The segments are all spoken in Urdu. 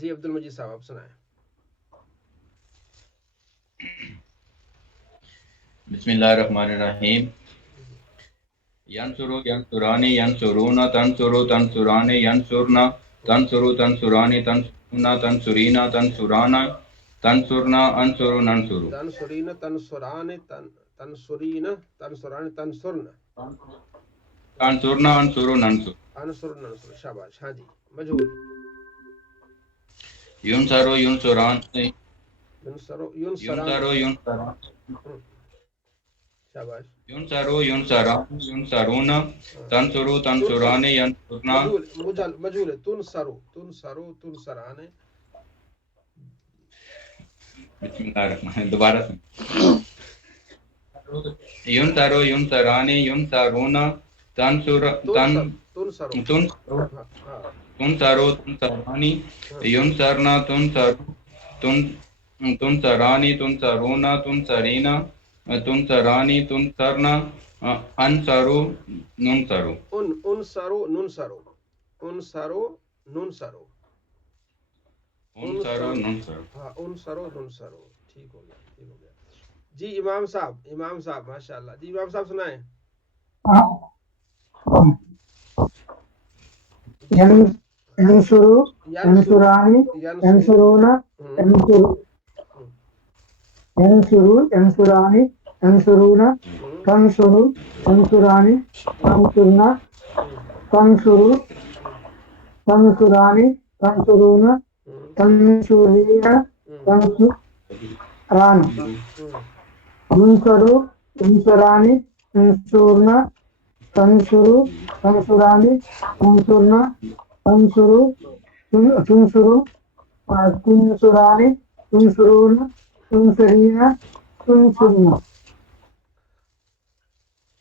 جی عبد المجید صاحب آپ سنائیں. بسم اللہ الرحمن الرحیم. ینصرو ینصرانی ینصرونا تنصرو تنصرانی ینصرنا تنصرو تنصرانی تنصرونا تنصرینا تنصرانا تنصرنا انصرو ننصرو تنصرین تنصران تنصرین تنصران تنصرن تنصرنا انصرو ننصر. انصر ننصر. شاباش. ہاں جی. مجہول. ینصرو ینصران ینصرو ینصران. ینصرو ینصران شاباش. ینصرو ینصران ینصرونا تنصرو تنصرانی ینصرنا. مجہول ہے. تنصرو تنصرو تنصران. بسم اللہ الرحمن دوبارہ سے. ینصرو ینصرانی ینصرونا تنصر تن تنصرو. تنصرو ہاں تنصرو تنصرانی ینصرنا تنصرانی تنصرونا تنصرینا تنصرانی تنصرنا انصرو ننصرو. انصرو ننصرو. انصرو ننصرو. انصرو ننصرو. ہاں انصرو ننصرو. ٹھیک ہو گیا ٹھیک ہو گیا. جی امام صاحب ماشاء اللہ. جی امام صاحب سنائیں. ینصرو ینصرانی ینصرونا ینصرو ینصرانی ینصرونا تنصرو تنصرانی تنصرنا تنصرو تنصرانی تنصرونا تنصرینا تنصران ینصرو ینصرانی ینصرنا تنصرو تنصرانی تنصرنا تنصرو تنصرو تنصرانی تنصرونا تنصرینا تنصرنا.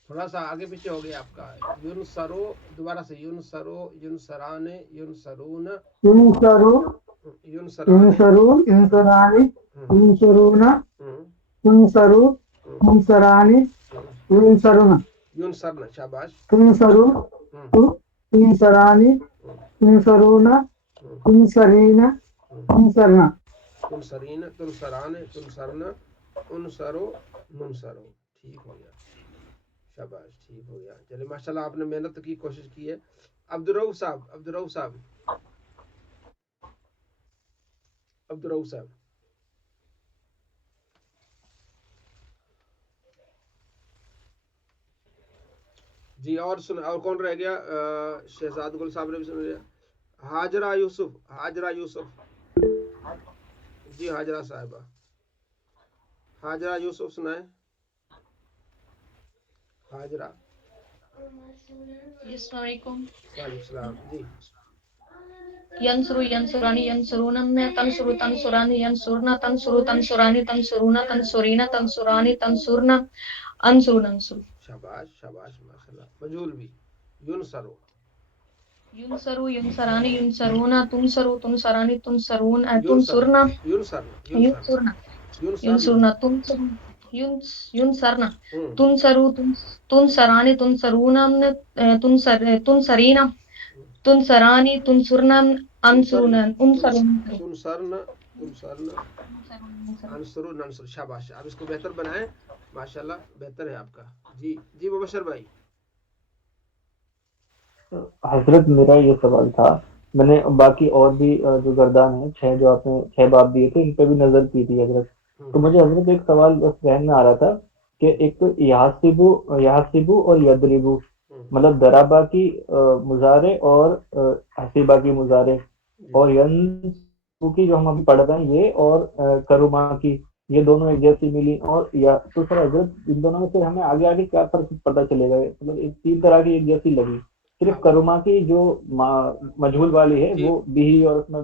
تھوڑا سا آگے پیچھے ہو گیا آپ کا. ینصرو دوبارہ سے. ینصرو ینصران ینصرون ینصرو ینصران ینصرو ینصرانی ینصرونا تنصرو تنصرانی تنصرنا ینصرن. شاباش. تنصرو تنصرانی تنصرونا تنصرینا تنصرنا. تنصرین تنصران تنصرن انصرو ننصرو. ٹھیک ہو گیا. شاباش. ٹھیک ہو گیا. چلے ماشاء اللہ آپ نے محنت کی کوشش کی ہے. عبدالرؤف صاحب جی. اور کون رہ گیا؟ شہزاد گل صاحب نے بھی سن لیا. ہاجرہ یوسف جی. ہاجرہ صاحبہ. ہاجرہ یوسف سنائیں. ہاجرہ. السلام علیکم. وعلیکم السلام. جی. ینصرو ینصرانی ینصرونا تنصرو تنصرانی ینصرنا تنصرو تنصرانی تنصرونا تنصرینا تنصرانی تنصرنا انصرو ننصرو. شاباش ماشاء اللہ. مجہول بھی. ینصرو ینصرو ینصرانی ینصرونا تنصرو تنصرانی تنصرون تنصرنا ینصرنا ینصرنا ینصرنا تنصرو تنصرانی تنصرونا تنصرینا تنصرانی تنصرنا انصرنا انصرو ننصر. شاباش. آپ اس کو بہتر بنائیں. ماشاءاللہ بہتر ہے آپ کا. جی مبشر بھائی. حضرت میرا یہ سوال تھا، میں نے باقی اور بھی جو گردان ہیں 6 جو آپ نے 6 باب دیے تھے ان پہ بھی نظر کی تھی حضرت. تو مجھے حضرت ایک سوال بس ذہن میں آ رہا تھا کہ ایک تو یحسبو اور یدربو، مطلب درابا کی مضارع اور حسیبہ کی مضارع، اور ینسبو کی جو ہم ابھی پڑھ رہے ہیں یہ، اور کرما کی، یہ دونوں ایک جیسی ملی. اور یا تو سر حضرت ان دونوں میں سے ہمیں آگے کیا فرق پتہ چلے گا؟ مطلب 3 طرح کی ایک جیسی لگی. صرف کرما کی جو مجہول والی ہے وہ بھی، اور اس میں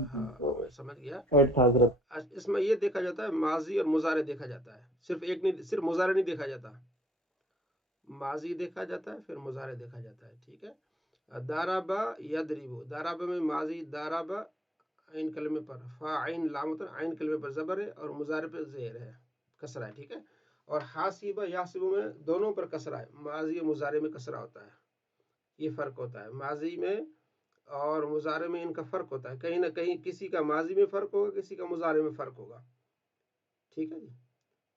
سمجھ گیا. ایڈ تھا حضرت. اس میں یہ دیکھا جاتا ہے ماضی اور مضارع دیکھا جاتا ہے. صرف مضارع نہیں دیکھا جاتا. ماضی دیکھا جاتا ہے پھر مضارع دیکھا جاتا ہے. ٹھیک ہے. دارابا یدربو. دارابا میں ماضی دارابا عین کلمے پر فاعین لامتن عین کلمے پر زبر ہے اور مضارع پہ زیر ہے کسرہ ہے. ٹھیک ہے. اور حاسبہ یحسبو میں دونوں پر کسرہ ہے. ماضی اور مضارع میں کسرہ ہوتا ہے. یہ فرق ہوتا ہے. ماضی میں اور مضارع میں ان کا فرق ہوتا ہے، کہیں نہ کہیں کسی کا ماضی میں فرق ہوگا، کسی کا مضارع میں فرق ہوگا، ٹھیک ہے جی.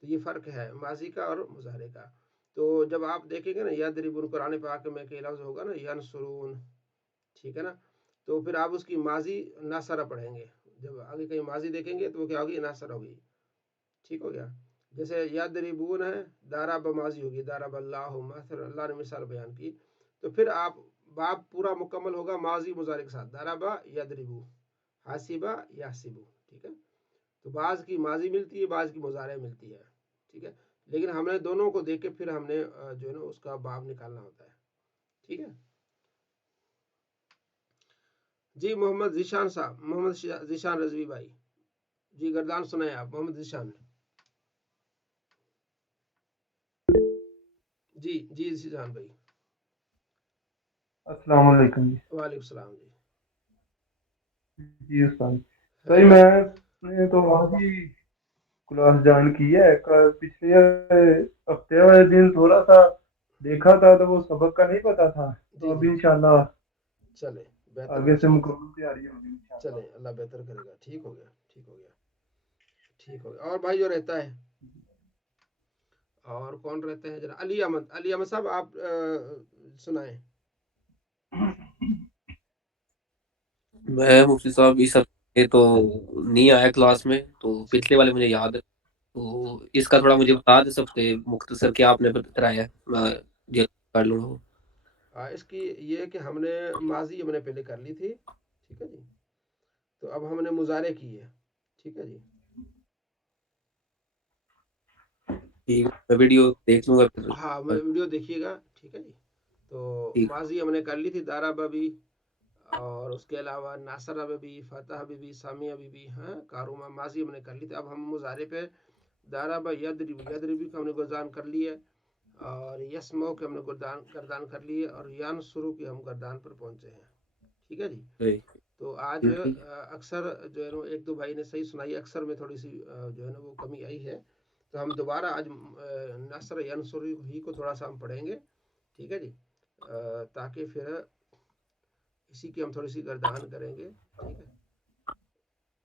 تو یہ فرق ہے ماضی کا اور مضارع کا. تو جب آپ دیکھیں گے نا یضربون قرآن پاک میں کہ لفظ ہوگا نا ینصرون، ٹھیک ہے نا، تو پھر آپ اس کی ماضی ناصرہ پڑھیں گے. جب آگے کہیں ماضی دیکھیں گے تو وہ کیا ہوگی؟ ناصرہ ہوگی. ٹھیک ہو گیا. جیسے یضربون ہے، دارب ماضی ہوگی، دارب اللہ مثلا، اللہ نے مثال بیان کی. تو پھر آپ باب پورا مکمل ہوگا ماضی مضارع کے ساتھ، داربا یضربو، حاسبہ یحسبو، ٹھیک ہے. تو بعض کی ماضی ملتی ہے، بعض کی مضارع ملتی ہے، ٹھیک ہے. لیکن ہم نے دونوں کو دیکھ کے پھر ہم نے جو ہے نا اس کا باب نکالنا ہوتا ہے، ٹھیک ہے. جی محمد ذیشان صاحب، محمد ذیشان رضوی بھائی، جی گردان سنائیں آپ. محمد ذیشان، جی جی ذیشان بھائی. السلام علیکم جی. وعلیکم السلام جی. جی استاد بھائی، میں نے تو آج ہی کلاس جوائن کی ہے. پچھلے ہفتے والے دن تھوڑا سا دیکھا تھا تو وہ سبق کا نہیں پتا تھا، تو جی اب جی انشاءاللہ چلے بہتر آگے سے انشاءاللہ. مکمل تیاری ہوگی انشاءاللہ. چلے اللہ بہتر کرے گا. ٹھیک ہو گیا، ٹھیک ہو گیا، ٹھیک ہو گیا. اور بھائی جو رہتا ہے، اور کون رہتے ہیں؟ جناب علی احمد، علی احمد صاحب آپ سنائیں. میں مفتی صاحب اس ہفتے تو نہیں آیا کلاس میں، تو پچھلے والے مجھے یاد ہے، تو اس کا تھوڑا مجھے بتا دے سکتے مختصر کیا آپ نے بتایا ہے، میں جلدی کر لوں گا. اس کی یہ کہ ہم نے ماضی ہم نے پہلے کر لی تھی، ٹھیک ہے جی. تو اب ہم نے مضارع کی ہے، ٹھیک ہے جی. ٹھیک ہے، میں ویڈیو دیکھ لوں گا پھر. ہاں ویڈیو دیکھیے گا، ٹھیک ہے جی. تو ٹھیک. ماضی ہم نے کر لی تھی، دارابہ بھی، اور اس کے علاوہ ناصرہ میں بھی، فتح میں بھی، سامیہ میں بھی، ہاں کاروما ماضی ہم نے کر لی تھی. اب ہم مضارع پہ دارابہ یضرب، یضرب کا ہم نے گردان کر لی ہے، اور یسمو کے ہم نے گردان کر لی ہے، اور ینصرو کی ہم گردان پر پہنچے ہیں، ٹھیک ہے جی. ٹھیک. تو آج اکثر جو ہے نا ایک دو بھائی نے صحیح سنائی، اکثر میں تھوڑی سی جو ہے نا وہ کمی آئی ہے. تو ہم دوبارہ آج نصر ینصر ہی کو تھوڑا سا ہم پڑھیں گے، ٹھیک ہے جی. تاکہ پھر اسی کی ہم تھوڑی سی گردان کریں گے، ٹھیک ہے.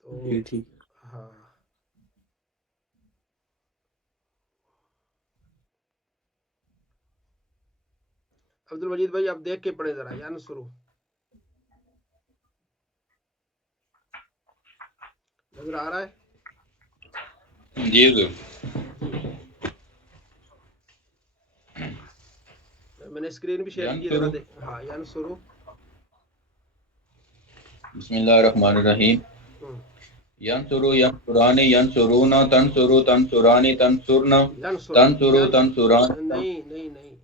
تو جی ٹھیک. ہاں عبد المجید بھائی آپ دیکھ کے پڑھیں ذرا، ینصرو نظر آ رہا ہے؟ جی حضور. جی میں نے اسکرین بھی شیئر کی ہے، ذرا ینصرو. ہاں ینصرو. بسم اللہ الرحمن الرحیم. ہوں. ینصرو ینصرانی ینصرونا تنصرو تنصرانی تنصرنا تنصرو تنصران. نہیں نہیں نہیں،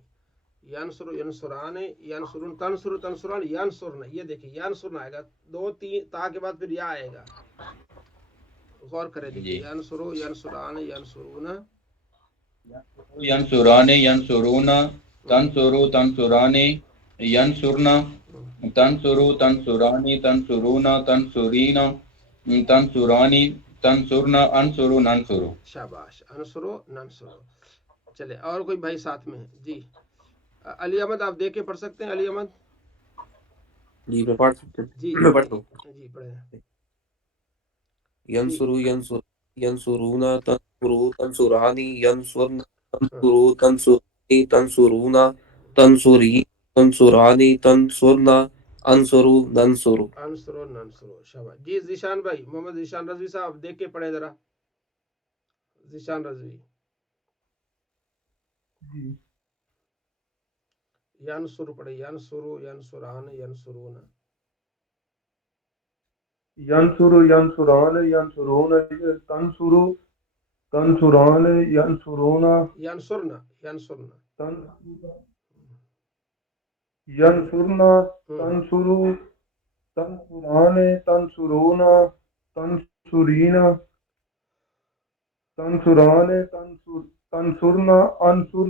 ینصرو ینصران، ینصرون، تنصرو تنصران، ینصرن. یہ دیکھیے ینصرن آئے گا، دو تین تا کے بعد پھر یا آئے گا. غور کرے دیکھیے، جی. ینصرو ینصران ینصرون. ینصرانی ینصرونا ہوں، تنصرو تنصرانی ینصرنا ہوں. تنصرو تنصرانی تنصرونا تنصرینا تنصرانی تنصرنا انصرو ننصرو. شاباش، انصرو ننصرو. چلے اور کوئی بھائی ساتھ میں ہے؟ جی علی احمد آپ دیکھ کے پڑھ سکتے ہیں. علی احمد جی میں پڑھ سکتا جی ہوں، میں جی پڑھتا ہوں. جی پڑھیں. جی ینصرو ینصر ینصرونا تنصرو تنصرانی ینصرنا ہاں. تنصرو تنصرانی تنصرونا تنصری تنصرانی تنصرنا انصرو ننصرو. انصرو ننصرو، شاباش. جی ذیشان بھائی، محمد ذیشان رضوی صاحب دیکھ کے پڑھیں ذرا. ذیشان رضوی جی. ینصر پڑھے، ینصرو ینصران ینصرون. ینصر ینصران ینصرون تنصر تنصران ینصرون ینصرنا ینصرنا. ینصرنا ہوں. تنصر تنصران تنصرون تنصرین تنصران تنصرنا انصر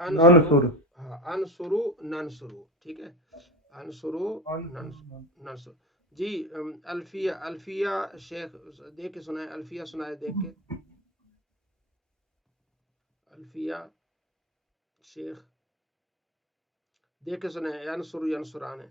انصرو، ننصر ہاں انصرو ننصرو، ٹھیک ہے. انصرو ننصر. جی الفیہ، الفیہ شیخ دیکھ کے سنائے، الفیہ سنائے دیکھ کے. الفیہ شیخ دیکھ کے سنائے، ینصر ینصران ہے.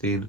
3,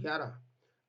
11,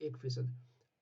1%।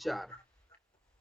4।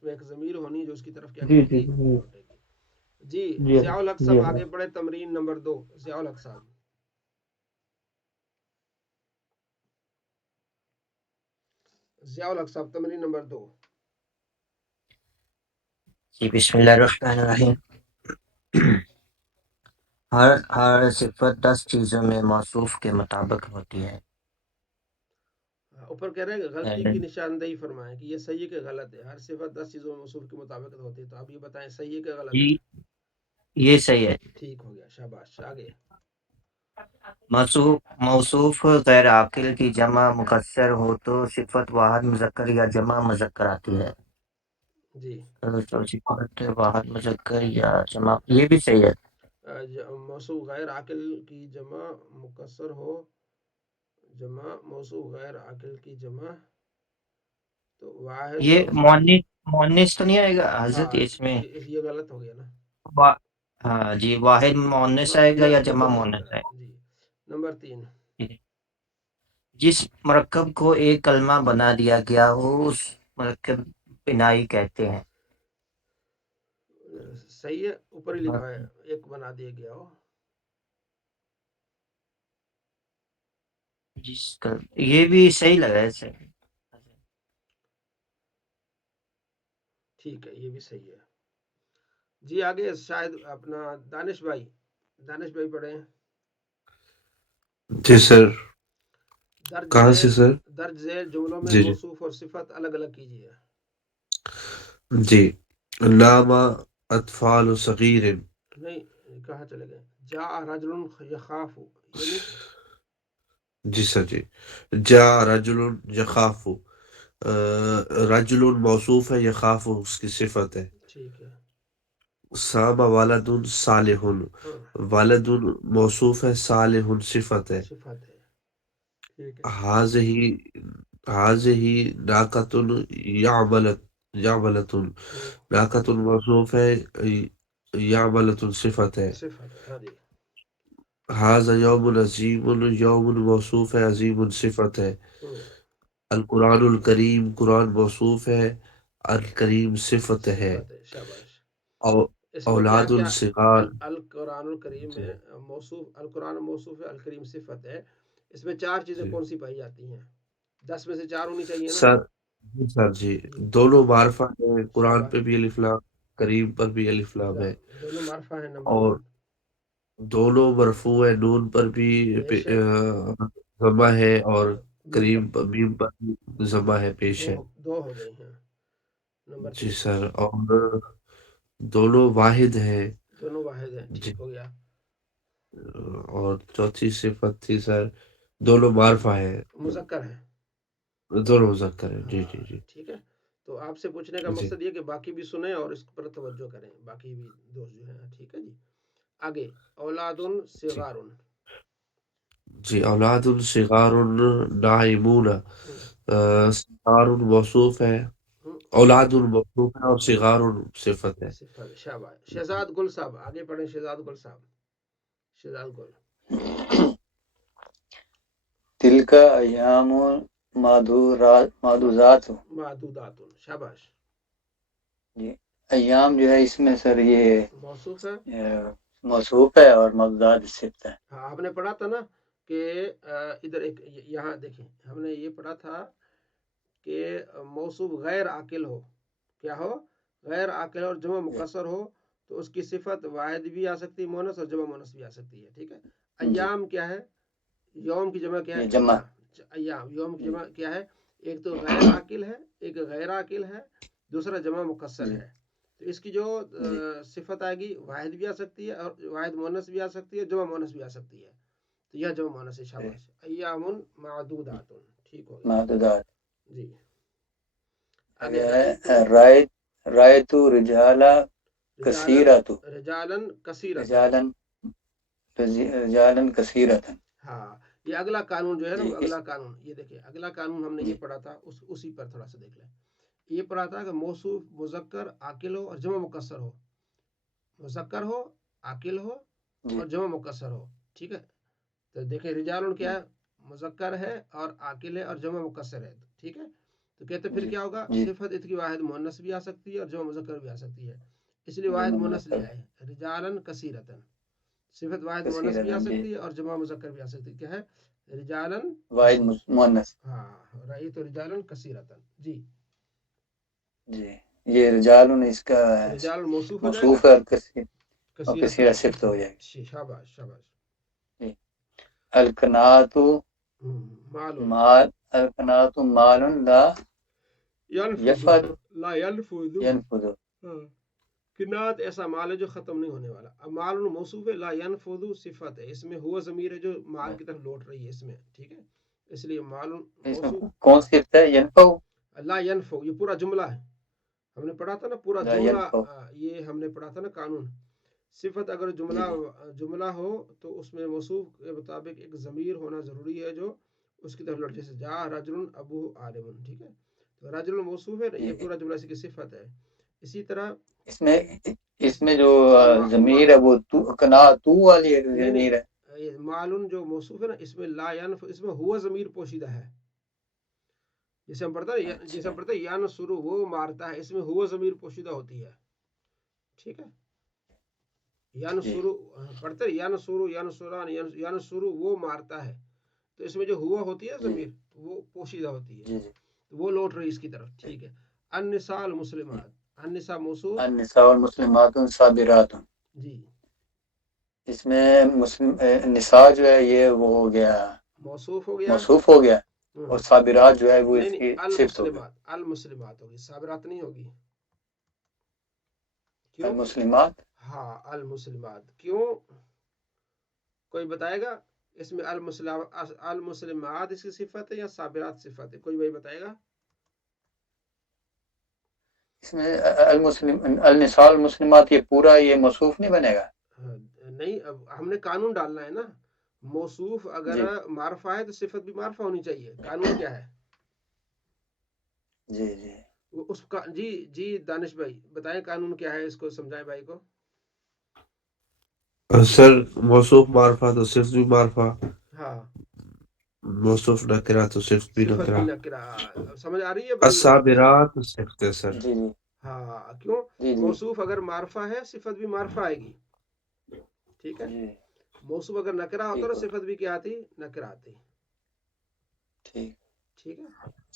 اس میں ایک ضمیر ہونی جو اس کی طرف کیا جی کرے جی گی، جی لوٹے گی۔ جی جی ضیاء الحق جی صاحب حضرت آگے پڑھے تمرین نمبر 2، ضیاء الحق صاحب۔ ضیاء الحق صاحب تمرین نمبر 2۔ جی بسم اللہ الرحمن الرحیم۔ ہر صفت 10 چیزوں میں موصوف کے مطابق ہوتی ہے۔ اوپر کہہ رہے ہیں کہ غلطی کی نشاندہی فرمائیں کہ یہ صحیح کہ غلط ہے۔ ہر صفت 10 چیزوں میں موصوف کے مطابق ہوتی ہے، تو آپ یہ بتائیں صحیح کہ غلط ہے؟ یہ صحیح ہے۔ ٹھیک ہو گیا، شاباش۔ آگے موصوف غیر عاقل کی جمع مکسر ہو تو صفت واحد مذکر یا جمع مذکر آتی ہے۔ جی صفت واحد مذکر یا جمع، یہ بھی صحیح ہے۔ موصوف غیر عاقل کی جمع مکسر ہو، جمع موصوف غیر عاقل کی جمع تو واحد، یہ مؤنث تو نہیں آئے گا حضرت ہاں اس میں؟ یہ غلط ہو گیا نا۔ ہاں جی، واحد مؤنث آئے گا یا جمع مؤنث آئے جی نمبر 3۔ گا؟ جس مرکب کو ایک کلمہ بنا دیا گیا ہو اس مرکب بنائی کہتے ہیں۔ صحیح ہے، اوپر ہی لکھا ہے ایک بنا دیا گیا ہو۔ یہ بھی صحیح لگا ہے صحیح۔ ٹھیک ہے، یہ بھی صحیح ہے۔ جی آگے شاید اپنا دانش بھائی پڑھیں۔ جی سر، کہاں سے سر؟ درج ذیل جملوں میں جی موصوف اور صفت الگ الگ کیجیے۔ جی نام اطفال صغیر، نہیں کہاں چلے گئے؟ جاء رجل یخاف، یہ نہیں تھا؟ جی سر جی، جاء رجل یخاف، رجل موصوف ہے، یخاف اس کی صفت ہے۔ ٹھیک ہے۔ سام ولد صالح، ولد موصوف ہے، صالح صفت ہے۔ صفت ہے، ٹھیک ہے۔ حاضہ ناقۃ یعملۃ، ناقۃ موصوف ہے، یعملۃ صفت ہے۔ صفت ہے، ہاں جی۔ حاضہ یوم عظیم، یوم موصوف ہے، عظیم صفت ہے۔ القرآن الکریم، قرآن موصوف ہے، الکریم صفت ہے۔ شاباش۔ اس میں اولاد کیا الصغار، القرآن الکریم میں موصوف، القرآن موصوف ہے، الکریم صفت ہے۔ اس میں 4 چیزیں کون سی پائی جاتی ہیں؟ 10 میں سے 4 ہونی چاہیے نا؟ سر جی دونوں معرفہ ہے، قرآن پہ بھی الف لام، کریم پر بھی الف لام ہے، دونوں معرفہ ہیں، نمبر اور 1۔ دونوں مرفوع ہے، نون پر بھی ضمہ ہے، اور کریم پر میم پر بھی ضمہ ہے، پیش ہے۔ 2 ہو گئی ہیں۔ نمبر 3۔ جی سر، اور دونوں واحد ہیں۔ دونوں واحد ہیں، ٹھیک ہو گیا۔ اور چوتھی صفت تھی سر، دونوں معرفہ ہے، مذکر ہے، دونوں مذکر ہے۔ جی جی جی ٹھیک ہے۔ تو آپ سے پوچھنے کا جی مقصد یہ کہ باقی بھی سنیں اور اس پر توجہ کریں، باقی بھی دوست جو ہیں، ٹھیک ہے جی۔ آگے اولاد صغار، جی اولاد صغار نائمون، صغار موصوف ہے، اولاد موصوف ہے، اور صغار صفت ہے۔ شاباش۔ شہزاد گل صاحب آگے پڑھیں، شہزاد گل صاحب، شہزاد گل۔ تلک ایام معدودات، شاباش۔ جی ایام جو ہے اس میں سر یہ موصوف ہے، موصوف ہے، اور معدودات صفت ہے۔ ہاں آپ نے پڑھا تھا نا کہ ادھر ایک یہاں دیکھیں، ہم نے یہ پڑھا تھا کہ موصوف غیر عاقل ہو، کیا ہو؟ غیر عاقل اور جمع مکسر ہو تو اس کی صفت واحد بھی آ سکتی ہے مونس، اور جمع مونس بھی آ سکتی ہے، ٹھیک ہے۔ ایام کیا ہے؟ یوم کی جمع کیا ہے؟ ایام۔ یوم کی جمع کیا ہے؟ ایک تو غیر عاقل ہے، ایک غیر عاقل ہے، دوسرا جمع مکسر ہے۔ تو اس کی جو صفت آئے گی واحد بھی آ سکتی ہے، اور واحد مونس بھی آ سکتی ہے، جمع مونس بھی آ سکتی ہے۔ تو یہ جمع مونس ہے، شاباش۔ ایام معدودات، ٹھیک ہو گیا معدودات۔ جی آگے رایت رجالا کثیرۃ، رجالا کثیرۃ۔ ہاں یہ اگلا قانون جو ہے نا، اگلا قانون یہ دیکھیں، اگلا قانون ہم نے یہ پڑھا تھا، اسی پر تھوڑا سا دیکھ لیں۔ یہ پڑھا تھا کہ موصوف مذکر عاقل ہو اور جمع مکسر ہو، مذکر ہو، عاقل ہو اور جمع مکسر ہو، ٹھیک ہے۔ تو دیکھیں رجال کیا ہے؟ مذکر ہے اور عاقل ہے اور جمع مکسر ہے، ٹھیک ہے۔ تو کہتے پھر کیا ہوگا جی صفت ات کی واحد مؤنث بھی آ سکتی ہے اور جمع مذکر بھی آ سکتی ہے، اس لیے واحد مؤنث لے آئے رجالن کثیرتن، صفت واحد مؤنث بھی آ سکتی ہے اور جمع مذکر بھی آ سکتی ہے، کیا ہے رجالن واحد مؤنث. ہاں رأیت رجالن کثیرتن. جی جی یہ رجال اس کا رجال موصوف ہو جائے موصوف گا ہے اور کثیر کثیرتن صفت ہو جائے گی. شاباش شاباش. جی القناۃ معلوم مال القناۃ مال لا ينفذ یفد لا ينفذ ينفذ. کنات ایسا مال ہے جو ختم نہیں ہونے والا. اب مال موصوف ہے، لا ينفذ صفت ہے، اس میں ہوا ضمیر ہے جو مال کی طرف لوٹ رہی ہے اس میں، ٹھیک ہے، اس لیے مال اس میں موصوف کون سی صفت ہے؟ ینفع. لا ينفع یہ پورا جملہ ہے، ہم نے پڑھا تھا نا پورا لا جملہ، ينفع. یہ ہم نے پڑھا تھا نا قانون. صفت اگر جملہ ہو تو اس میں موصوف کے مطابق ایک ضمیر ہونا ضروری ہے جو اس کی طرف لوٹ، جیسے جا رجل ابو عالم، ٹھیک ہے، تو رجل موصوف ہے، یہ پورا جملہ اس کی صفت ہے. اسی طرح اس میں جو ضمیر ہے وہ تو والی ضمیر ہے. معلوم جو موصوف ہے نا اس میں لا ينفع اس میں ہوا ضمیر پوشیدہ ہے، جیسے ہم پڑھتے ہیں یان سرو وہ مارتا ہے، اس میں ہوا ضمیر پوشیدہ ہوتی ہے، ٹھیک ہے. یان سرو پڑھتے ہیں یان سرو یان سوران یان سرو وہ مارتا ہے، تو اس میں جو ہوا ہوتی ہے ضمیر وہ پوشیدہ ہوتی ہے، وہ لوٹ رہی اس کی طرف، ٹھیک ہے. النساء المسلمات، النساء موصوف، النساء والمسلمات صابرات. جی اس میں مسلم نساء جو ہے یہ وہ ہو گیا موصوف ہو گیا، موصوف ہو گیا، اور صابرات جو ہے وہ اس نہیں کی صفت ہو گئی. المسلمات ہوگی، صابرات نہیں ہوگی. کیوں؟ المسلمات. ہاں المسلمات، کیوں کوئی بتائے گا؟ اس میں المسلمات اس کی صفت ہے یا صابرات صفت ہے؟ کوئی بھائی بتائے گا؟ اس میں النساء المسلمات یہ پورا یہ موصوف نہیں بنے گا؟ نہیں، اب ہم نے قانون ڈالنا ہے نا، موصوف اگر معرفہ ہے تو صفت بھی معرفہ ہونی چاہیے. قانون کیا ہے؟ جی جی اس کا جی دانش بھائی بتائیں قانون کیا ہے، اس کو سمجھائیں بھائی کو. سر موصوف معرفہ تو صفت بھی معرفہ، ہاں موصوف نکرہ تو صفت بھی صفت بھی نکرہ. نکرہ. سمجھ آ رہی ہے بھائی؟ الصابرات صفت ہے سر. جی ہاں کیوں؟ جی موصوف اگر معرفہ ہے صفت بھی معرفہ آئے گی، ٹھیک ہے. موصوف اگر نکرہ ہوتا تو صفت بھی کیا آتی؟ نکرہ آتی، ٹھیک ہے.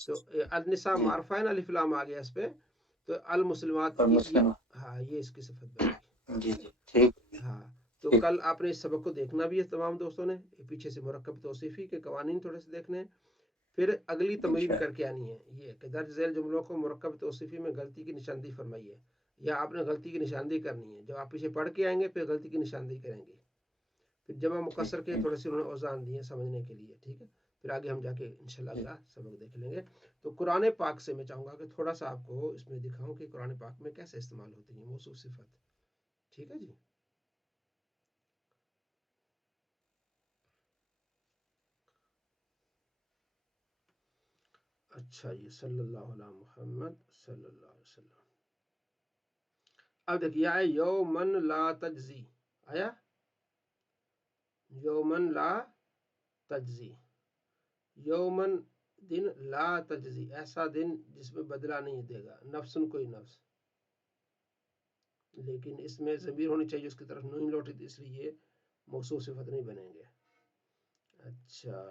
تو النساء معرفہ ہے نا، الف لام آ گیا اس پہ، تو المسلمات ہاں یہ اس کی صفت بنے گی. جی ٹھیک. ہاں تو کل آپ نے اس سبق کو دیکھنا بھی ہے تمام دوستوں نے، پیچھے سے مرکب توصیفی کے قوانین تھوڑے سے دیکھنے، پھر اگلی تمرین کر کے آنی ہے، یہ کہ درج ذیل جملوں کو مرکب توصیفی میں غلطی کی نشاندہی فرمائیے، یا آپ نے غلطی کی نشاندہی کرنی ہے. جب آپ پیچھے پڑھ کے آئیں گے پھر غلطی کی نشاندہی کریں گے، پھر جمع مکسر کے تھوڑے سے انہوں نے اوزان دیے سمجھنے کے لیے، ٹھیک ہے. پھر آگے ہم جا کے انشاءاللہ اگلا سبق دیکھ لیں گے. تو قرآن پاک سے میں چاہوں گا کہ تھوڑا سا آپ کو اس میں دکھاؤں کہ قرآن پاک میں کیسے استعمال ہوتی ہے موصوف صفت، ٹھیک ہے جی. اچھا جی، صلی اللہ علیہ محمد صلی اللہ علیہ وسلم. اب دیکھیے آیا یومن لا تجزی، آیا یومن لا تجزی، یومن دن، لا تجزی ایسا دن جس میں بدلہ نہیں دے گا نفسن کوئی نفس، لیکن اس میں ضمیر ہونی چاہیے اس کی طرف نہیں لوٹی تھی، اس لیے یہ موصوف صفت نہیں بنیں گے. اچھا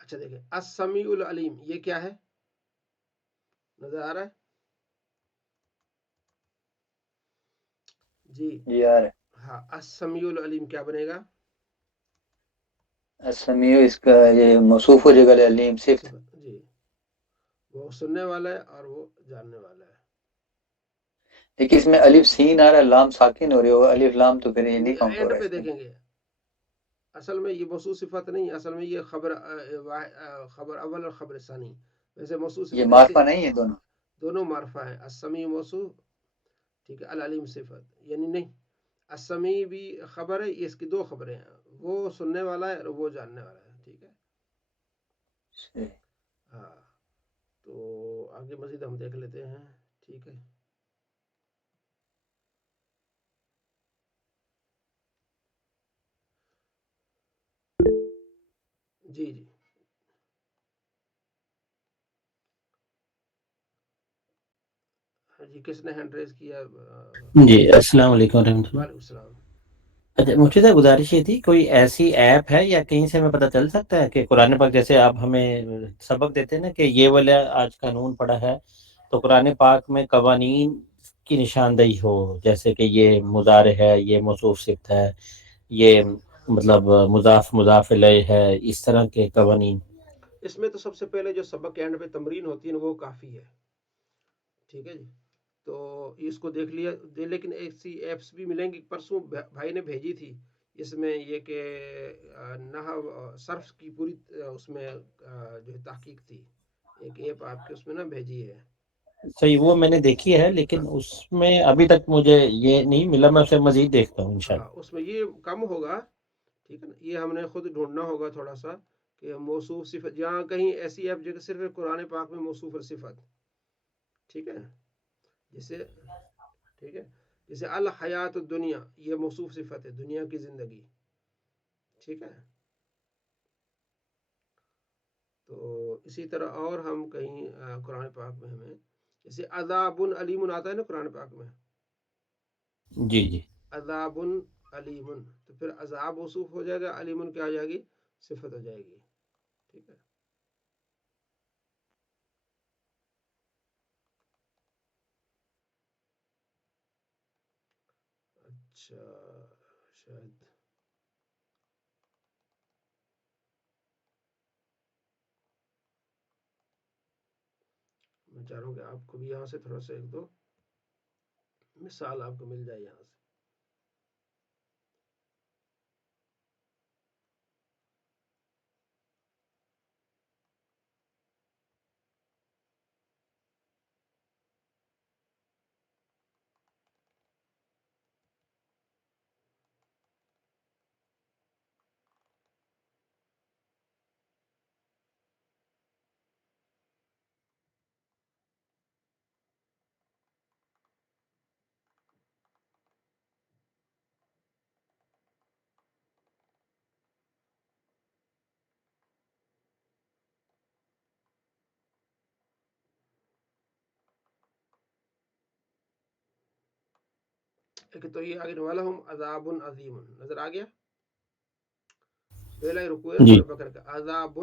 اچھا دیکھیں السمیع العلیم، یہ کیا ہے؟ نظر آ رہا ہے؟ جی یار ہاں السمیع العلیم کیا بنے گا؟ السمیع اس کا یہ موصوف ہو جائے گا علیم صفت. جی وہ سننے والا ہے اور وہ جاننے والا ہے. لیکن اس میں الف سین آ رہا ہے، لام ساکن ہو رہی ہے، الف لام تو پھر یہ نہیں کاؤنٹ ہو اینڈ رہا ہے پہ اس میں. دیکھیں گے، اصل میں یہ موصوف صفت نہیں، اصل میں یہ خبر اول اور خبر ثانی. ویسے موصوف یہ صفت معرفہ نہیں ہے دونوں معرفہ ہے. السمیع موصوف، ٹھیک ہے، العلیم صفت، یعنی نہیں السمیع بھی خبر ہے، یہ اس کی دو خبریں ہیں، وہ سننے والا ہے اور وہ جاننے والا ہے، ٹھیک ہے. ہاں تو آگے مزید ہم دیکھ لیتے ہیں، ٹھیک ہے. جی جی جی کس نے ہینڈ ریز کیا؟ جی السلام علیکم ورحمۃ اللہ. وعلیکم السلام. اچھا مفتی صاحب گزارش یہ تھی کوئی ایسی ایپ ہے یا کہیں سے ہمیں پتہ چل سکتا ہے کہ قرآن پاک جیسے آپ ہمیں سبق دیتے ہیں نا کہ یہ والا آج قانون پڑا ہے تو قرآن پاک میں قوانین کی نشاندہی ہو جیسے کہ یہ مضارع ہے یہ موصوف صفت ہے یہ مطلب مضاف الیہ ہے اس طرح کے قوانین. اس میں تو سب سے پہلے جو سبق کے اینڈ پہ تمرین ہوتی ہے وہ کافی ہے. ٹھیک ہے جی تو اس کو دیکھ لیا. لیکن ایسی ایپس بھی ملیں گی. پرسوں بھائی نے بھیجی تھی اس میں یہ کہ نحو صرف کی پوری اس میں جو ہے تحقیق تھی. ایک ایپ آپ کے اس میں نا بھیجی ہے. صحیح وہ میں نے دیکھی ہے لیکن اس میں ابھی تک مجھے یہ نہیں ملا. میں اسے مزید دیکھتا ہوں انشاءاللہ. اس میں یہ کم ہوگا. ٹھیک ہے نا یہ ہم نے خود ڈھونڈنا ہوگا تھوڑا سا کہ موصوف صفت جہاں کہیں ایسی ایپ جو صرف قرآن پاک میں موصوف صفت. ٹھیک ہے جیسے ٹھیک ہے جیسے الحیات الدنیا یہ موصوف صفت ہے دنیا کی زندگی. ٹھیک ہے تو اسی طرح اور ہم کہیں قرآن پاک میں ہمیں جیسے عذاب علیم آتا ہے نا قرآن پاک میں. جی جی عذاب علیم تو پھر عذاب موصوف ہو جائے گا علیم کیا آ جائے گی صفت ہو جائے گی. ٹھیک ہے اچھا شاید میں چاہ رہا ہوں کہ آپ کو بھی یہاں سے تھوڑا سا ایک دو مثال آپ کو مل جائے یہاں سے. ایک تو یہ آگے والا ہم عذاب عظیم نظر آ گیا. پہلا ہی رکوع ہے جی سورہ بقرہ کا عذاب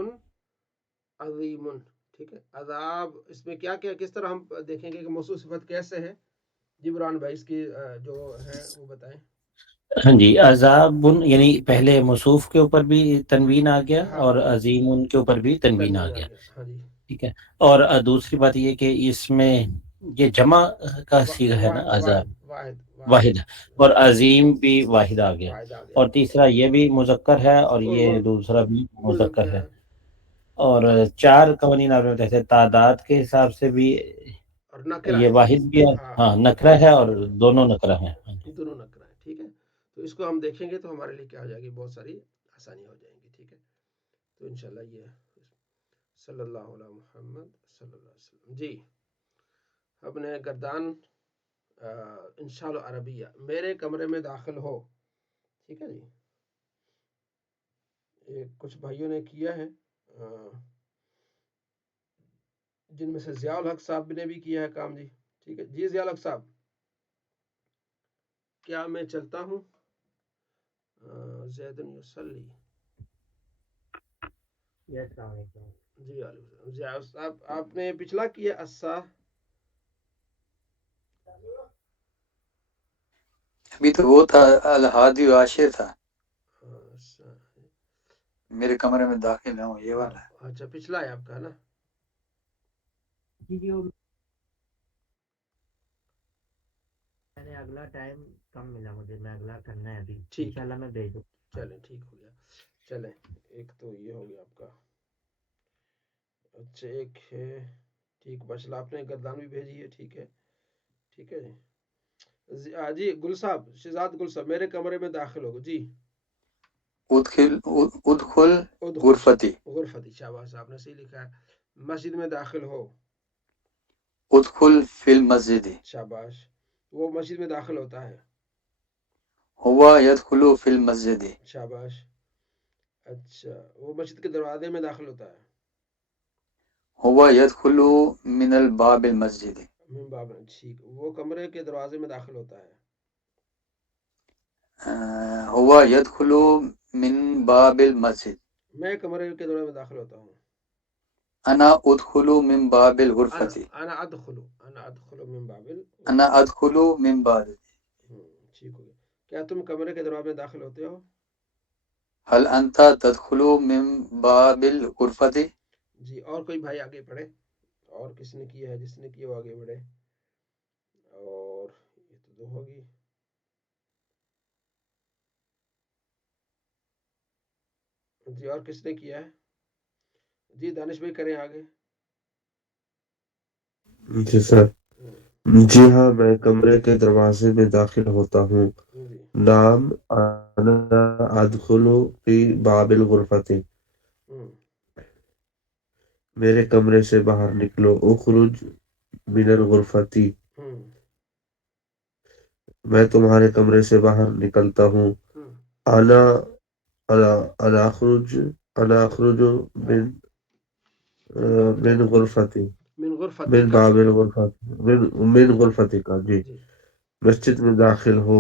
عظیم. ٹھیک ہے عذاب اس میں کیا کیا کس طرح ہم دیکھیں گے کہ موصوف صفت کیسے ہے. جی برہان بھائی اس کی جو ہے وہ بتائیں. ہاں جی عذاب یعنی پہلے موصوف کے اوپر بھی تنوین آ گیا ہاں اور عظیم ان کے اوپر بھی تنوین آ تنوین آ گیا. گیا. ہاں جی ٹھیک ہے اور دوسری بات یہ کہ اس میں یہ جمع کا صیغہ ہے نا عذاب واحد واحد اور عظیم بھی واحد آ گیا. واحد آ گیا. اور تیسرا یہ بھی مذکر ہے اور یہ دوسرا بھی مذکر ہے. اور چار قوانین آپ نے بتایا تھے تعداد کے حساب سے بھی اور نکرہ یہ ہے. واحد بھی ہاں نکرہ ہے اور دونوں نکرہ ہیں. دونوں نکرہ ہے. ٹھیک ہے تو اس کو ہم دیکھیں گے تو ہمارے لیے کیا ہو جائے گی بہت ساری آسانی ہو جائیں گی. ٹھیک ہے تو انشاءاللہ یہ صلی اللہ علیہ محمد صلی اللہ علیہ وسلم. جی اپنے گردان انشاءاللہ عربیہ میرے کمرے میں داخل ہو. ٹھیک ہے جی یہ کچھ بھائیوں نے کیا ہے جن میں سے ضیاء الحق صاحب نے بھی کیا ہے کام. جی ٹھیک ہے جی ضیاء الحق صاحب کیا میں چلتا ہوں زیدن یصلی. جی ضیاء صاحب آپ نے پچھلا کیا ابھی تو وہ تھا الہادی و عاشر تھا میرے کمرے میں داخل ہوں یہ والا. اچھا پچھلا ہے آپ کا نا. اگلا ٹائم کم ملا مجھے میں اگلا کرنا ہے ابھی ٹھیک انشاءاللہ میں بھیج دوں. چلیں ٹھیک ہو گیا. چلیں ایک تو یہ ہو گیا آپ کا. اچھا ایک ہے ٹھیک ماشاءاللہ آپ نے گردان بھی بھیجی ہے. ٹھیک ہے ٹھیک ہے جی جی گل صاحب شہزاد گل صاحب میرے کمرے میں داخل ہوگا. جی ادخل غرفتی. غرفتی شاباش آپ نے صحیح لکھا ہے. مسجد میں داخل ہو. ادخل فی المسجد. شاباش وہ مسجد میں داخل ہوتا ہے. ہوا یدخل فی المسجد. شاباش. اچھا وہ مسجد کے دروازے میں داخل ہوتا ہے. ہوا يدخل من الباب المسجد. من باب ٹھیک وہ کمرے کے دروازے میں داخل ہوتا ہے. ہوا يدخل من باب المسجد. میں کمرے کے دروازے میں داخل ہوتا ہوں. انا ادخل من باب الغرفة. انا ادخل من باب انا ادخل من باب. ٹھیک ہو گیا. کیا تم کمرے کے دروازے میں داخل ہوتے ہو؟ هل انت تدخل من باب الغرفة. جی اور کوئی بھائی آگے پڑھے. اور کس نے کیا ہے؟ جس نے کیا وہ آگے بڑھے. اور یہ تو دو ہوگی. جی اور کس نے کیا ہے؟ جی دانش بھائی کریں آگے. جی سر. جی ہاں میں کمرے کے دروازے میں داخل ہوتا ہوں. نام انا ادخل فی باب الغرفة. میرے کمرے سے باہر نکلو. اخرج من الغرفة. میں تمہارے کمرے سے باہر نکلتا ہوں. انا اخرج من غرفتی. من باب الغرفة. من غرفتی کا. جی مسجد میں داخل ہو.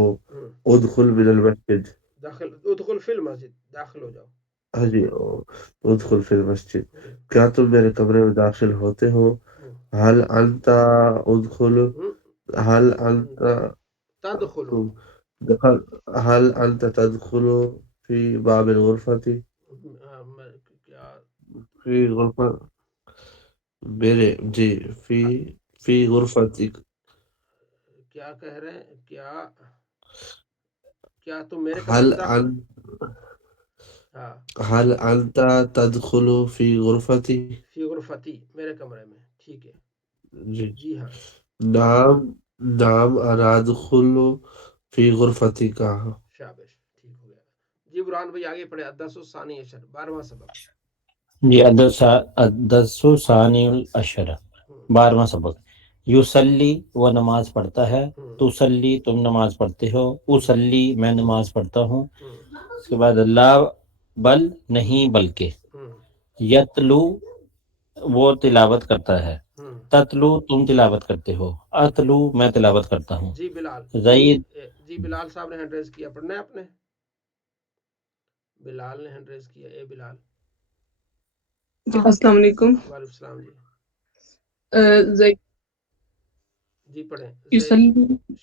ادخل من المسجد. ادخل فی المسجد داخل ہو جاؤ. ہاں جی ادخل فی المسجد. کیا تم میرے کمرے میں داخل ہوتے ہو؟ هل انت ادخل. هل انت تدخل. هل انت تدخل فی باب الغرفة. فی غرفہ میرے جی فی غرفتی. کیا کہہ رہے ہیں؟ کیا تم میرے کمرے میں داخل. هل انت تدخل فی غرفتی. فی غرفتی میرے کمرے میں. ٹھیک ہے. جی ہاں. نام انا ادخل فی غرفتی کا. شاباش ٹھیک ہو گیا. جی برہان بھائی آگے پڑھے. الدرس الثانی عشر 12واں سبق. جی الدرس الثانی عشر 12واں سبق. یصلی وہ نماز پڑھتا ہے. تصلی تم نماز پڑھتے ہو. اصلی میں نماز پڑھتا ہوں. اس کے بعد لا بل نہیں بلکہ. یتلو وہ تلاوت کرتا ہے. تتلو تم تلاوت کرتے ہو. اتلو میں تلاوت کرتا ہوں. جی بلال. زید. جی بلال صاحب نے ہینڈ ریز کیا. پڑھنا ہے آپ نے. بلال نے ہینڈ ریز کیا. اے بلال. السلام علیکم. وعلیکم السلام. جی جی پڑھیں.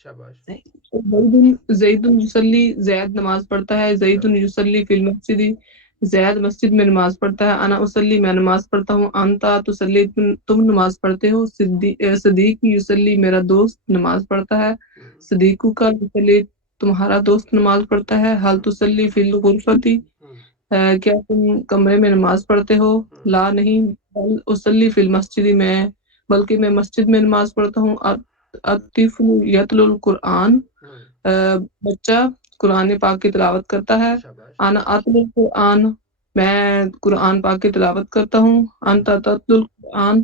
شاباش. زید یصلی زید نماز پڑھتا ہے. زید یصلی فی المسجد. زید مسجد میں نماز پڑھتا ہے. انا اصلی میں نماز پڑھتا ہوں. انتا تصلی تم نماز پڑھتے ہو. صدیق یصلی میرا دوست نماز پڑھتا ہے. صدیقو کا یصلی تمہارا دوست نماز پڑھتا ہے. حل تصلی فی الغرفتی. کیا تم کمرے میں نماز پڑھتے ہو؟ لا نہیں. اصلی فی المسجد میں بلکہ میں مسجد میں نماز پڑھتا ہوں. الطفل یتلو القرآن. بچہ قرآن پاک کی تلاوت کرتا ہے. انا اتلو القرآن میں قرآن پاک کی تلاوت کرتا ہوں. انت تتلو القرآن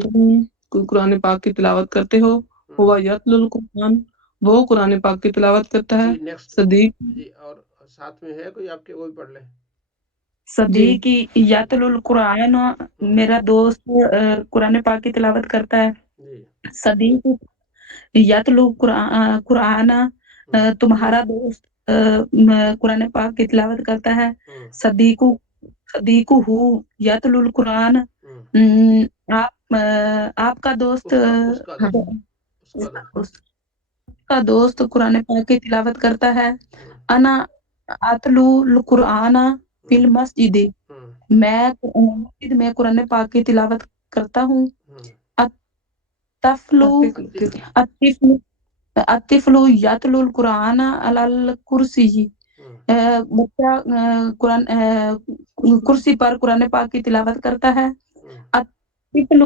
تم قرآن پاک کی تلاوت کرتے ہو. ہوا یتلو القرآن وہ قرآن پاک کی تلاوت کرتا ہے. صدیق. جی اور ساتھ میں ہے کوئی آپ کے وہ بھی پڑھ لیں. صدیق یتلو القرآن میرا دوست قرآن پاک کی تلاوت کرتا ہے. صدیق یتلو قرآن تمہارا دوست قرآن پاک کی تلاوت کرتا ہے. صدیق ہو یتلو القرآن آپ کا دوست قرآن پاک کی تلاوت کرتا ہے. انا اتلو القرآن فی المسجد میں مسجد میں قرآن پاک کی تلاوت کرتا ہوں. الطفل یتلو القرآن علی الکرسی. بچہ قرآن کرسی پر قرآن پاک کی تلاوت کرتا ہے. الطفل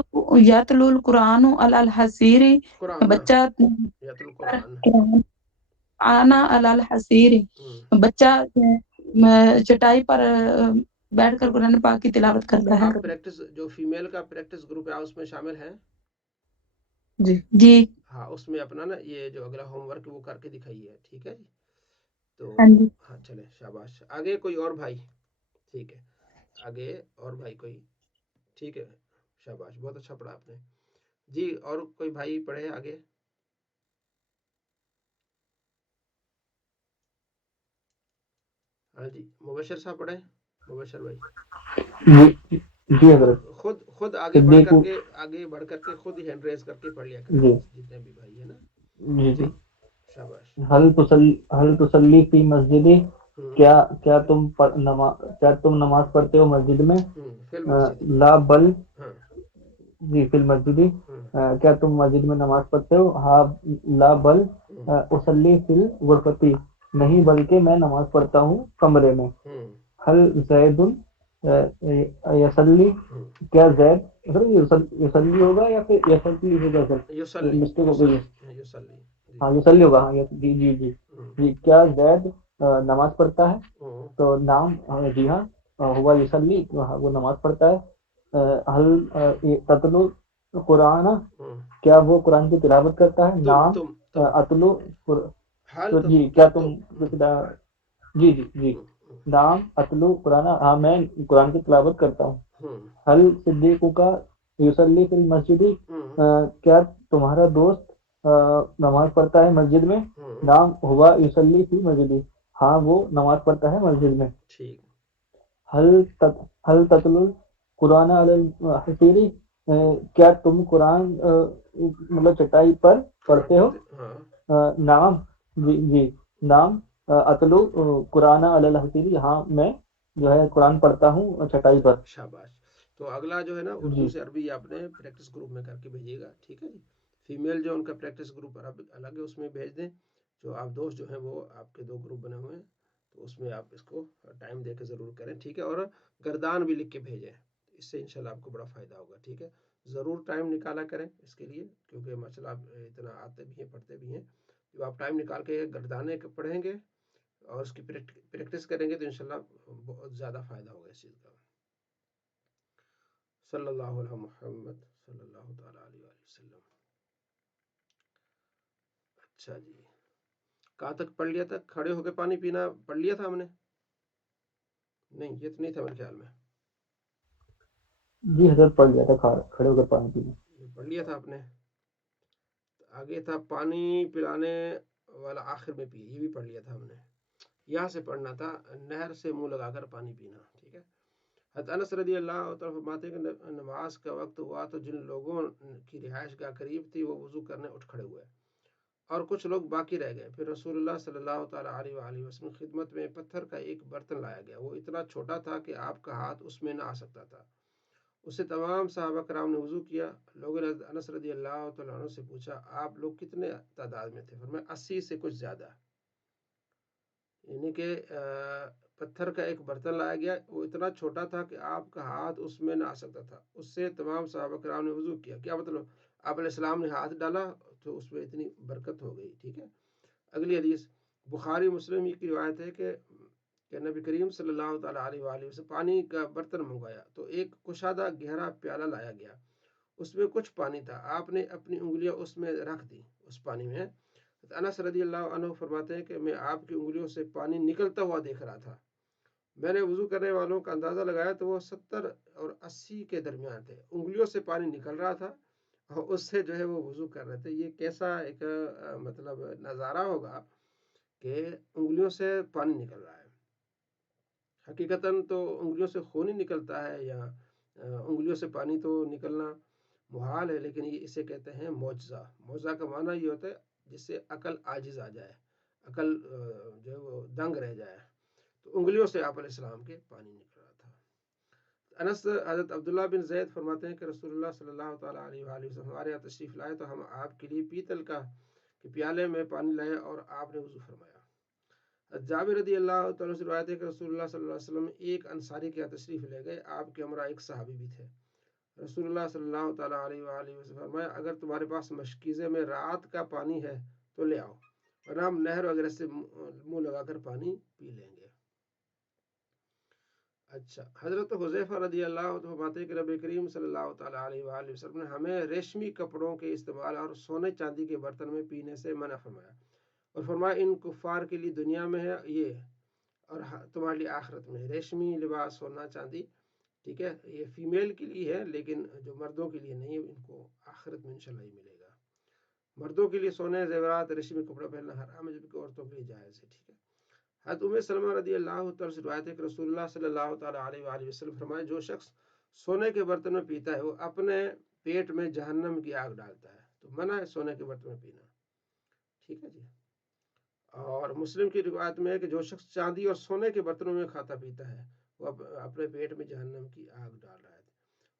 یتلو القرآن علی الحصیر. بچہ آنا علی الحصیر. بچہ چٹائی پر بیٹھ کر قرآن پاک کی تلاوت کرتا ہے. آپ پریکٹس جو فیمیل کا پریکٹس گروپ ہے اس میں شامل ہیں. جی ہاں اس میں اپنا نا یہ جو اگلا ہوم ورک وہ کر کے دکھائیے. ٹھیک ہے جی. تو ہاں چلے شاباش. آگے کوئی اور بھائی ٹھیک ہے آگے اور بھائی کوئی؟ ٹھیک ہے شاباش بہت اچھا پڑھا آپ نے جی. اور کوئی بھائی پڑھے آگے؟ ہاں جی مبشر صاحب پڑھیں. مبشر بھائی جی حضرت. خود آگے بڑھ کر کے خود ہی ہینڈ ریز کر کے پڑھ لیا کریں جی جتنے بھی بھائی ہیں نا. جی. شاباش. حل تسلی فی مسجدی، کیا تم نماز پڑھتے ہو مسجد میں؟ فی المسجد. لا بل. ہاں جی فی المسجدی، کیا تم مسجد میں نماز پڑھتے ہو؟ ہاں. لا بل اصلی فی الغرفتی، نہیں بلکہ میں نماز پڑھتا ہوں کمرے میں. حل زید یصلی، کیا زید یصلی ہوگا یا پھر یصلی ہوگا سر؟ مسٹیک ہو گئی ہے. ہاں یصلی ہوگا. ہاں جی جی جی جی. کیا زید نماز پڑھتا ہے؟ تو نام جی ہاں ہوا یصلی، وہ نماز پڑھتا ہے. حل تتلو قرآن، کیا وہ قرآن کی تلاوت کرتا ہے؟ نام اتلو. تو جی کیا تم جی جی جی نام اتلو قرآن، ہاں میں قرآن کی تلاوت کرتا ہوں. حل صدیق کا یصلی فی المسجد، کیا تمہارا دوست نماز پڑھتا ہے مسجد میں؟ نام ہوا یصلی فی مسجد، ہاں وہ نماز پڑھتا ہے مسجد میں. حل تتلو قرآن علی الحصیری، کیا تم قرآن مطلب چٹائی پر پڑھتے ہو؟ نام جی جی نام اتلو قرآن علی الحصیری، ہاں میں جو ہے قرآن پڑھتا ہوں چٹائی پر. شاباش. تو اگلا جو ہے نا اردو سے عربی آپ نے پریکٹس گروپ میں کر کے بھیجیے گا. ٹھیک ہے جی. فیمیل جو ان کا پریکٹس گروپ الگ ہے اس میں بھیج دیں. جو آپ دوست جو ہیں وہ آپ کے 2 گروپ بنے ہوئے ہیں تو اس میں آپ اس کو ٹائم دے کے ضرور کریں. ٹھیک ہے. اور گردان بھی لکھ کے بھیجیں، اس سے انشاءاللہ آپ کو بڑا فائدہ ہوگا. ٹھیک ہے. ضرور ٹائم نکالا کریں اس کے لیے، کیونکہ ماشاءاللہ آپ اتنا آتے بھی ہیں پڑھتے بھی ہیں. جب آپ ٹائم نکال کے گردانے پڑھیں گے اور اس کی پریکٹس کریں گے تو انشاءاللہ بہت زیادہ فائدہ ہوگا اس چیز کا. صلی اللہ علیہ محمد صلی اللہ تعالی علیہ وآلہ وسلم. اچھا جی کہاں تک پڑھ لیا تھا؟ کھڑے ہو کے پانی پینا پڑھ لیا تھا ہم نے؟ نہیں یہ تو نہیں تھا میرے خیال میں. جی حضرت پڑھ لیا تھا کھڑے ہو کر پانی پینا. پڑھ لیا تھا آپ نے. آگے تھا پانی پلانے والا آخر میں پیے، یہ بھی پڑھ لیا تھا ہم نے. یہاں سے پڑھنا تھا نہر سے منہ لگا کر پانی پینا. ٹھیک ہے. حضرت انس رضی اللہ عنہ فرماتے ہیں کہ نماز کا وقت ہوا تو جن لوگوں کی رہائش گاہ قریب تھی وہ وضو کرنے اٹھ کھڑے ہوئے اور کچھ لوگ باقی رہ گئے. پھر رسول اللہ صلی اللہ تعالیٰ علیہ وآلہ وسلم خدمت میں پتھر کا ایک برتن لایا گیا. وہ اتنا چھوٹا تھا کہ آپ کا ہاتھ اس میں نہ آ سکتا تھا. اس سے تمام صحابہ کرام نے وضو کیا. لوگوں نے انس رضی اللہ تعالیٰ عنہ سے پوچھا آپ لوگ کتنے تعداد میں تھے؟ فرمایا 80 سے کچھ زیادہ. یعنی کہ پتھر کا ایک برتن لایا گیا، وہ اتنا چھوٹا تھا کہ آپ کا ہاتھ اس میں نہ آ سکتا تھا. اس سے تمام صحابہ کرام نے وضو کیا. کیا مطلب؟ آپ علیہ السلام نے ہاتھ ڈالا تو اس میں اتنی برکت ہو گئی. ٹھیک ہے. اگلی حدیث بخاری مسلم کی روایت ہے کہ نبی کریم صلی اللہ تعالیٰ علیہ وآلہ وسلم پانی کا برتن منگوایا تو ایک کشادہ گہرا پیالہ لایا گیا. اس میں کچھ پانی تھا. آپ نے اپنی انگلیاں اس میں رکھ دی اس پانی میں. انس رضی اللہ عنہ فرماتے ہیں کہ میں آپ کی انگلیوں سے پانی نکلتا ہوا دیکھ رہا تھا. میں نے وضو کرنے والوں کا اندازہ لگایا تو وہ 70 اور 80 کے درمیان تھے. انگلیوں سے پانی نکل رہا تھا اور اس سے جو ہے وہ وضو کر رہے تھے. یہ کیسا ایک مطلب نظارہ ہوگا کہ انگلیوں سے پانی نکل رہا ہے. حقیقتاً تو انگلیوں سے خون ہی نکلتا ہے یا انگلیوں سے پانی تو نکلنا محال ہے، لیکن یہ اسے کہتے ہیں معجزہ. معجزہ کا معنی یہ ہوتا ہے جس سے عقل عاجز آ جائے، عقل جو ہے وہ دنگ رہ جائے. تو انگلیوں سے آپ علیہ السلام کے پانی نکل رہا تھا. انس حضرت عبداللہ بن زید فرماتے ہیں کہ رسول اللہ صلی اللہ تعالیٰ علیہ وآلہ وسلم ہمارے یہاں تشریف لائے تو ہم آپ کے لیے پیتل کے پیالے میں پانی لائے اور آپ نے وضو فرمایا. جابر رضی اللہ تعالیٰ سے روایت ہے کہ رسول اللہ صلی اللہ علیہ وسلم ایک انصاری کے یہاں تشریف لے گئے. آپ کے ہمراہ ایک صحابی بھی تھے. رسول اللہ صلی اللہ تعالیٰ علیہ وآلہ وسلم فرمایا اگر تمہارے پاس مشکیزے میں رات کا پانی ہے تو لے آؤ، ورنہ ہم نہر وغیرہ سے منہ لگا کر پانی پی لیں گے. اچھا حضرت حذیفہ رضی اللہ عنہ فرماتے ہیں کہ نبی کریم صلی اللہ تعالیٰ علیہ وآلہ وسلم نے ہمیں ریشمی کپڑوں کے استعمال اور سونے چاندی کے برتن میں پینے سے منع فرمایا اور فرمایا ان کفار کے لیے دنیا میں ہے یہ اور تمہارے لیے آخرت میں ریشمی لباس سونا چاندی، ٹھیک ہے، یہ فیمیل کے لیے ہے لیکن جو مردوں کے لیے نہیں ہے، ان کو آخرت میں انشاءاللہ ہی ملے گا۔ مردوں کے لیے سونے زیورات ریشمی کپڑا پہننا حرام ہے، جبکہ عورتوں کے لیے جائز ہے، ٹھیک ہے۔ حضرت ام سلمہ رضی اللہ تعالیٰ سے روایت ہے کہ رسول اللہ صلی اللہ تعالیٰ علیہ وآلہ وسلم فرمائے جو شخص سونے کے برتن میں پیتا ہے وہ اپنے پیٹ میں جہنم کی آگ ڈالتا ہے، تو منع ہے سونے کے برتن میں پینا، ٹھیک ہے جی۔ اور مسلم کی روایت میں ہے کہ جو شخص چاندی اور سونے کے برتنوں میں کھاتا پیتا ہے وہ اپنے پیٹ میں جہنم کی آگ ڈال رہا ہے۔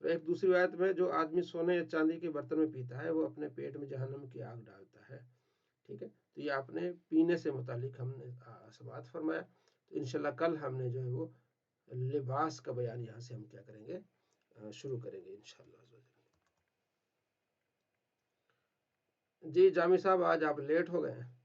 اور ایک دوسری روایت میں جو آدمی سونے یا چاندی کے برتن میں پیتا ہے وہ اپنے پیٹ میں جہنم کی آگ ڈالتا ہے، ٹھیک ہے۔ تو یہ آپ نے پینے سے متعلق ہم نے سماعت فرمایا۔ تو انشاءاللہ کل ہم نے جو ہے وہ لباس کا بیان یہاں سے ہم کیا کریں گے، شروع کریں گے انشاءاللہ۔ جی جامی صاحب آج آپ لیٹ ہو گئے ہیں۔